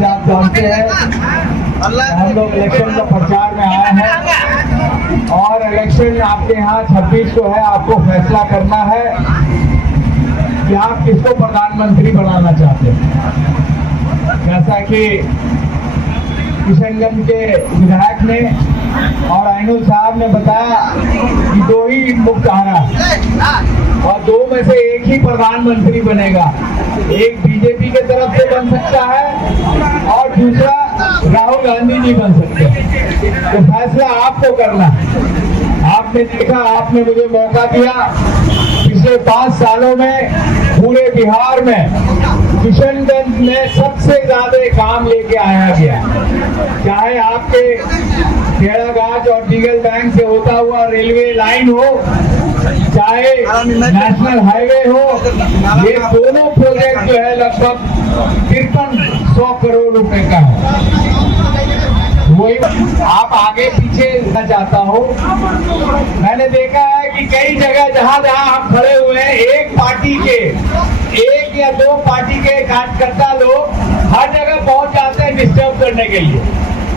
आज आप जानते हैं हम लोग इलेक्शन का प्रचार में आए हैं और इलेक्शन आपके यहाँ 26 को है। आपको फैसला करना है कि आप किसको प्रधानमंत्री बनाना चाहते हैं। जैसा कि किशनगंज के विधायक ने और आइनुल साहब ने बताया कि दो ही मुख्यधारा और दो में से एक ही प्रधानमंत्री बनेगा। एक बीजेपी के तरफ से बन सकता है और दूसरा राहुल गांधी जी बन सकते हैं। तो फैसला आपको करना है। आपने देखा, आपने मुझे मौका दिया। पिछले 5 सालों में पूरे बिहार में किशनगंज में सबसे ज्यादा काम लेके आया गया। चाहे आपके भेड़ाघाट और डीगल बैंक से होता हुआ रेलवे लाइन हो, चाहे नेशनल हाईवे हो, ये दोनों प्रोजेक्ट जो है लगभग 5300 करोड़ रुपए का है। वही आप आगे पीछे चाहता हूँ। मैंने देखा है कि कई जगह जहाँ जहाँ हम खड़े हुए हैं, एक पार्टी के 1 या 2 पार्टी के कार्यकर्ता लोग हर जगह पहुंच जाते हैं डिस्टर्ब करने के लिए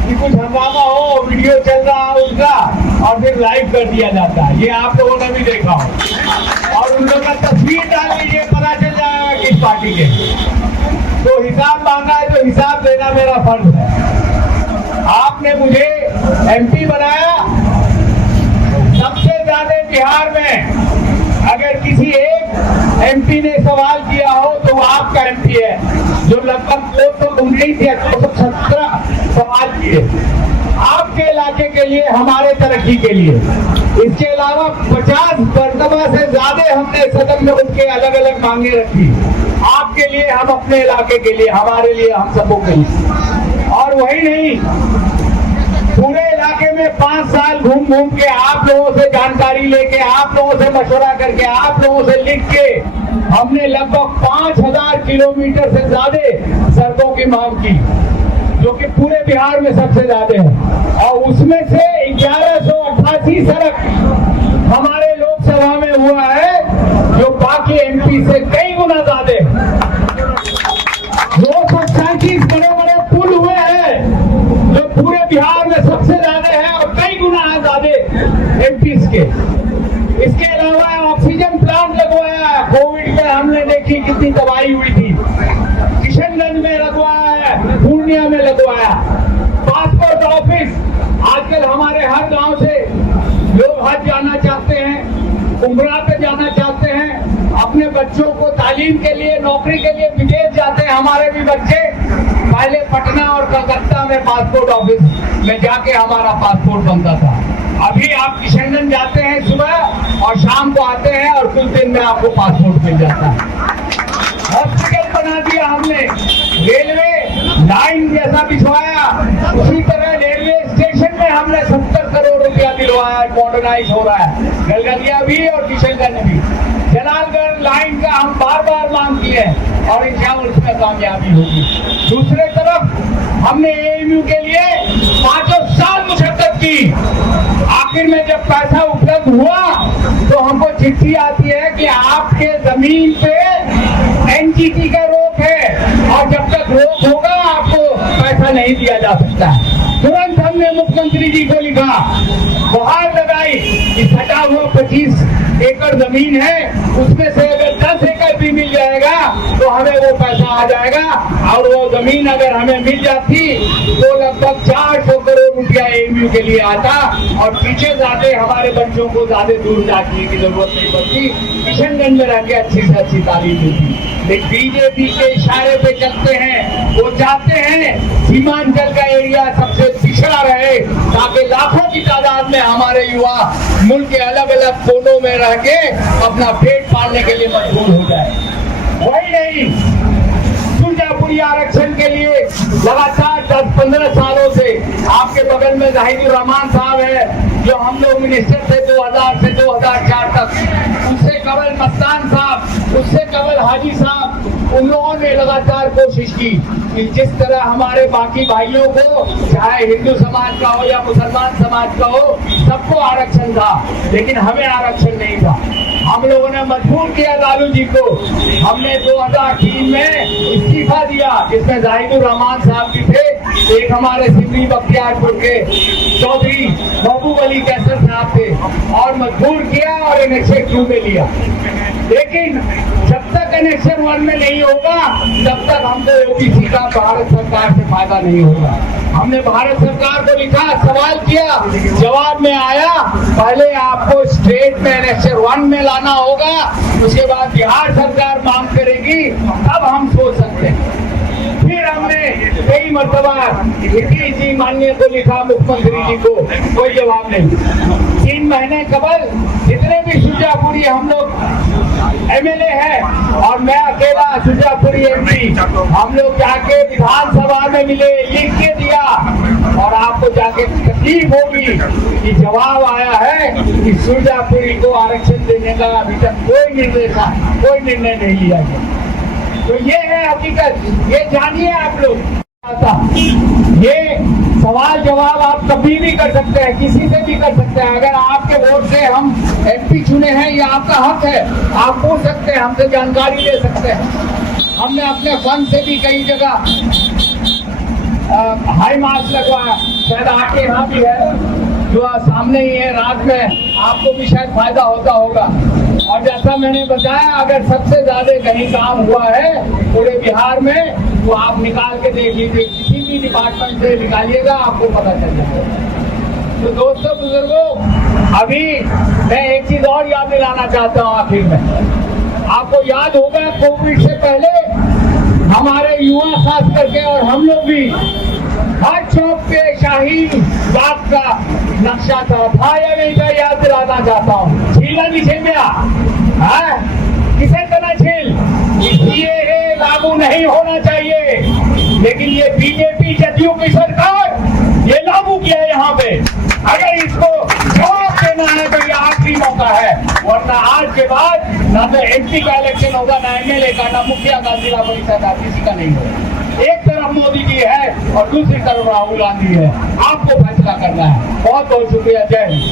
कि कुछ हंगामा हो, वीडियो चल रहा है उनका और फिर लाइव कर दिया जाता है। ये आप लोगों ने भी देखा हो और उन लोगों का तस्वीर डाल लीजिए, पता चल जाएगा किस पार्टी के। तो हिसाब मांगा है तो हिसाब देना मेरा फर्ज है। आपने मुझे एमपी बनाया। सबसे ज्यादा बिहार में अगर किसी एक एमपी ने सवाल किया हो तो वो आपका एमपी है, जो लगभग 219 या 217 सवाल किए आपके इलाके के लिए, हमारे तरक्की के लिए। इसके अलावा 50 मरतबा से ज्यादा हमने सदन में उनके अलग अलग मांगे रखी, आपके लिए, हम अपने इलाके के लिए, हमारे लिए, हम सबों के लिए। और वही नहीं, पूरे इलाके में 5 साल घूम घूम के आप लोगों से जानकारी लेके, आप लोगों से मशवरा करके, आप लोगों से लिख के हमने लगभग 5000 किलोमीटर से ज्यादा सड़कों की मांग की, जो कि पूरे बिहार में सबसे ज्यादा है। और उसमें से 1188 सड़क हमारे लोकसभा में हुआ है, जो बाकी एमपी से कई गुना ज्यादा है। 237 बड़े-बड़े पुल हुए हैं, जो पूरे बिहार में सबसे ज्यादा है और कई गुना ज्यादा एमपी के। इसके अलावा ऑक्सीजन प्लांट लगवाया है। कोविड में हमने देखी कितनी तबाही हुई थी, किशनगंज में लगवाया है, पूर्णिया में लगवाया। पासपोर्ट ऑफिस, आजकल हमारे हर गांव से लोग हज जाना चाहते हैं, उम्रा पे जाना चाहते हैं, अपने बच्चों को तालीम के लिए, नौकरी के लिए विदेश जाते हैं। हमारे भी बच्चे पहले पटना और कलकत्ता में पासपोर्ट ऑफिस में जाके हमारा पासपोर्ट बनता था। अभी आप किशनगंज जाते हैं सुबह और शाम को आते हैं और कुछ दिन में आपको पासपोर्ट मिल जाता है। हॉस्पिटल बना दिया हमने, रेलवे लाइन जैसा बिछवाया, उसी तरह रेलवे स्टेशन में हमने 70 करोड़ रुपया दिलवाया, मॉडर्नाइज हो रहा है, गलगलिया भी और किशनगंज भी। जलालगढ़ लाइन का हम बार बार मांग किए हैं और इंशाअल्लाह उसमें कामयाबी होगी। दूसरे तरफ हमने एएमयू के लिए 5 साल मुशक्कत की। आखिर में जब पैसा उपलब्ध हुआ तो हमको चिट्ठी आती है कि आपके जमीन पे एनजीटी का रोक है और जब तक रोक होगा आपको पैसा नहीं दिया जा सकता है। तुरंत हमने मुख्यमंत्री जी को लिखा, गुहार लगाई कि सटा हुआ 25 एकड़ जमीन है, उसमें से अगर 10 एकड़ भी मिल जाएगा तो हमें वो पैसा आ जाएगा। और वो जमीन अगर हमें मिल जाती तो लगभग 400 करोड़ रुपया एएमयू के लिए आता और पीछे जाते हमारे बच्चों को ज्यादा दूर जाने की जरूरत नहीं पड़ती, किशनगंज में रहकर अच्छी से अच्छी तालीम मिलती। लेकिन बीजेपी के इशारे पे चलते हैं, वो चाहते हैं सीमांचल का एरिया सबसे पिछड़ा रहे ताकि लाखों की तादाद में हमारे युवा मुल्क के अलग अलग कोनों में रह के अपना पेट पालने के लिए मजबूर हो जाए। वही नहीं, सुरजापुरी आरक्षण के लिए लगातार 10-15 सालों से आपके बगल में जाहिदुर रहमान साहब है, जो हम लोग मिनिस्टर थे 2000 से 2004 तक, उससे कबल मस्तान साहब, उससे कबल हाजी साहब, उन लोगों ने लगातार कोशिश की कि जिस तरह हमारे बाकी भाइयों को, चाहे हिंदू समाज का हो या मुसलमान समाज का हो, सबको आरक्षण था, लेकिन हमें आरक्षण नहीं था। हम लोगों ने मजबूर किया लालू जी को। हमने 2003 में इस्तीफा दिया, जिसमें जाहिदुर रहमान साहब भी थे, एक हमारे सिमरी बख्तियारपुर के चौधरी महबूब अली कैसर साहब थे, और मजबूर किया और एनेक्शन 2 में लिया। लेकिन जब तक एनेक्शन 1 में नहीं होगा तब तक हमको ओबीसी का भारत सरकार से फायदा नहीं होगा। हमने भारत सरकार को लिखा, सवाल किया, जवाब में आया पहले आपको स्टेट में एनेक्शन 1 में लाना होगा, उसके बाद बिहार सरकार मांग करेगी, तब हम सोच सकते हैं। फिर हमने कई मरतबा नीतीश जी माननीय को लिखा, मुख्यमंत्री जी को, कोई जवाब नहीं। 3 महीने कबल जितने भी शुजापुरी हम लोग एमएलए हैं और मैं अकेला शुजापुरी एमपी, हम लोग जाके विधानसभा में मिले, लिख के दिया, और आपको जाके तकलीफ होगी कि जवाब आया है कि शुजापुरी को आरक्षण देने का अभी तक कोई निर्णय नहीं लिया गया। तो ये है हकीकत, ये जानिए आप लोग। ये सवाल जवाब आप कभी भी कर सकते हैं, किसी से भी कर सकते हैं। अगर आपके वोट से हम एमपी चुने हैं, ये आपका हक है, आप पूछ सकते हैं, हमसे जानकारी ले सकते हैं। हमने अपने फंड से भी कई जगह हाई मार्क्स लगवाया, शायद आपके यहाँ भी है, जो सामने ही है, रात में आपको भी शायद फायदा होता होगा। और जैसा मैंने बताया, अगर सबसे ज्यादा कहीं काम हुआ है पूरे बिहार में, तो आप निकाल के देख लीजिए, किसी भी डिपार्टमेंट से निकालिएगा, आपको पता चल जाएगा। तो दोस्तों बुजुर्गों, अभी मैं एक चीज और याद दिलाना चाहता हूँ आखिर में। आपको याद होगा कोविड से पहले हमारे युवा खास करके और हम लोग भी हर चौक पे शाहीन बाग का नक्शा था, या नहीं था, याद दिलाना चाहता हूँ। छीला नहीं छील गया, किसे करना छील, ये लागू नहीं होना चाहिए, लेकिन ये बीजेपी जदयू की सरकार ये लागू किया है यहाँ पे। अगर इसको जवाब देना है तो ये आखिरी मौका है, वरना आज के बाद ना तो एमपी का इलेक्शन होगा, ना एमएलए का, ना मुखिया का, जिला परिषद का, किसी का नहीं होगा। एक तरफ मोदी जी है और दूसरी तरफ राहुल गांधी है, आपको फैसला करना है। बहुत बहुत शुक्रिया, जय हिंद।